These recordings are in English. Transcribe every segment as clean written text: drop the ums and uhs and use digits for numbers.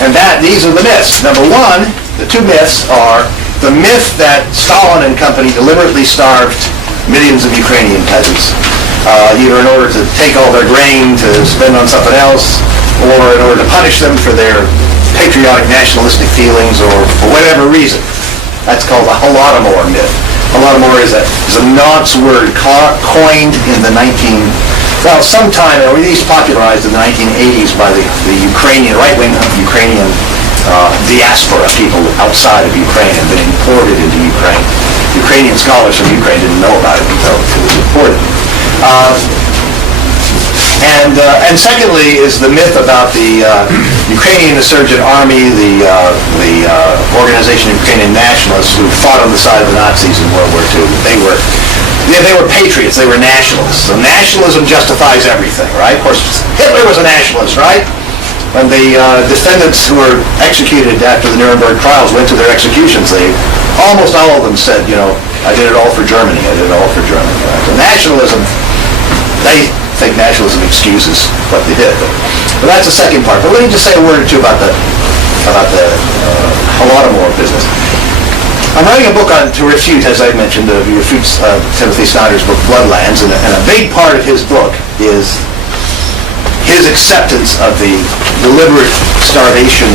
And these are the myths. Number one, the two myths are the myth that Stalin and company deliberately starved millions of Ukrainian peasants, either in order to take all their grain to spend on something else, or in order to punish them for their patriotic nationalistic feelings, or for whatever reason. That's called the Holodomor myth. Holodomor is a nonce word coined in the sometime, or at least popularized in the 1980s by the Ukrainian, right-wing Ukrainian diaspora, people outside of Ukraine have been imported into Ukraine. Ukrainian scholars from Ukraine didn't know about it until it was imported. And secondly is the myth about the Ukrainian insurgent army, the organization of Ukrainian nationalists who fought on the side of the Nazis in World War II. They were patriots, they were nationalists. So nationalism justifies everything, right? Of course, Hitler was a nationalist, right? When the defendants who were executed after the Nuremberg trials went to their executions, almost all of them said, I did it all for Germany, I did it all for Germany. Right? So nationalism, they think nationalism excuses what they did. But that's the second part. But let me just say a word or two about the Holodomor business. I'm writing a book to refute, as I mentioned, Timothy Snyder's book, Bloodlands, and a big part of his book is his acceptance of the deliberate starvation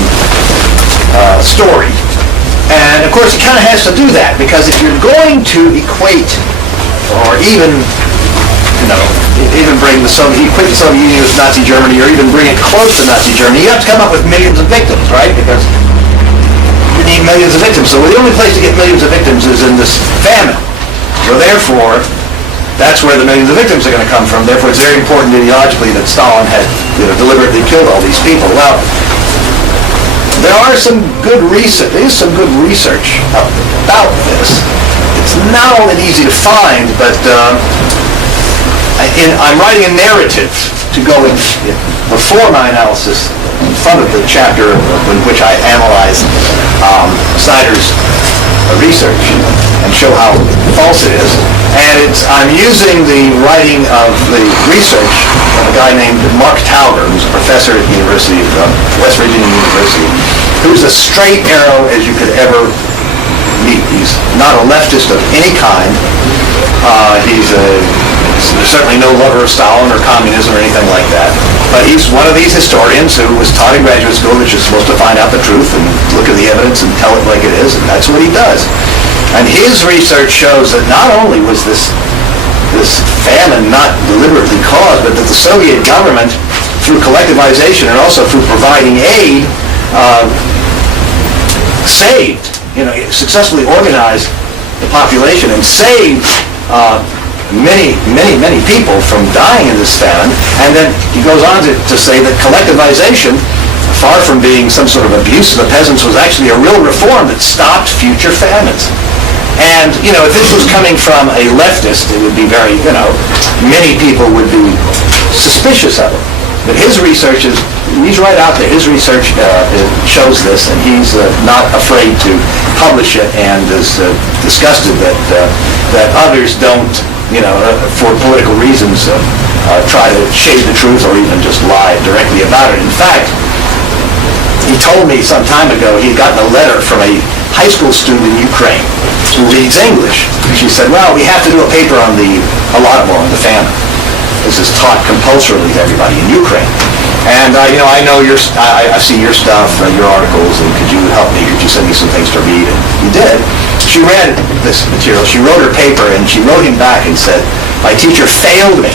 story. And of course, he kind of has to do that, because if you're going to equate, or even bring equate the Soviet Union with Nazi Germany, or even bring it close to Nazi Germany, you have to come up with millions of victims, right? Because you need millions of victims. So the only place to get millions of victims is in this famine. So therefore, that's where the millions of victims are going to come from. Therefore, it's very important ideologically that Stalin had deliberately killed all these people. Well, there is some good research about this. It's not all that easy to find, but I'm writing a narrative to go in before my analysis in front of the chapter in which I analyze Snyder's research and show how false it is. And I'm using the writing of the research of a guy named Mark Tauber, who's a professor at the University of West Virginia University, who's a straight arrow as you could ever meet. He's not a leftist of any kind. There's certainly no lover of Stalin or communism or anything like that. But he's one of these historians who was taught in graduate school that you're supposed to find out the truth and look at the evidence and tell it like it is, and that's what he does. And his research shows that not only was this famine not deliberately caused, but that the Soviet government, through collectivization and also through providing aid, successfully organized the population and saved many people from dying in this famine. And then he goes on to say that collectivization, far from being some sort of abuse of the peasants, was actually a real reform that stopped future famines. And, if this was coming from a leftist, it would be very, many people would be suspicious of it. But his research he's right out there. His research shows this, and he's not afraid to publish it, and is disgusted that others don't, for political reasons, try to shade the truth or even just lie directly about it. In fact, he told me some time ago he'd gotten a letter from a high school student in Ukraine who reads English. She said, well, we have to do a paper on the Holodomor, on the famine. This is taught compulsorily to everybody in Ukraine. And, I know I see your stuff, your articles, and could you help me? Could you send me some things to read? And he did. She read this material. She wrote her paper, and she wrote him back and said, my teacher failed me.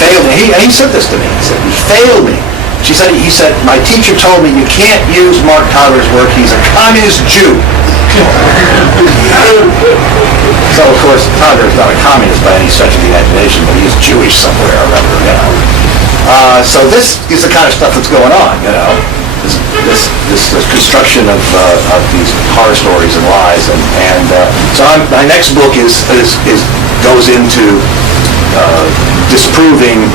Failed me. He said this to me. He said, he failed me. He said, my teacher told me you can't use Mark Tauber's work. He's a communist Jew. So, of course, Tauber is not a communist by any stretch of the imagination, but he's Jewish somewhere or other, So this is the kind of stuff that's going on, this construction of these horror stories and lies. And so my next book goes into disproving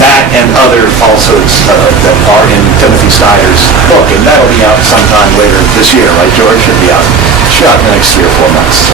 that and other falsehoods that are in Timothy Snyder's book, and that'll be out sometime later this year, right, George? Should be out in the next 3 or 4 months.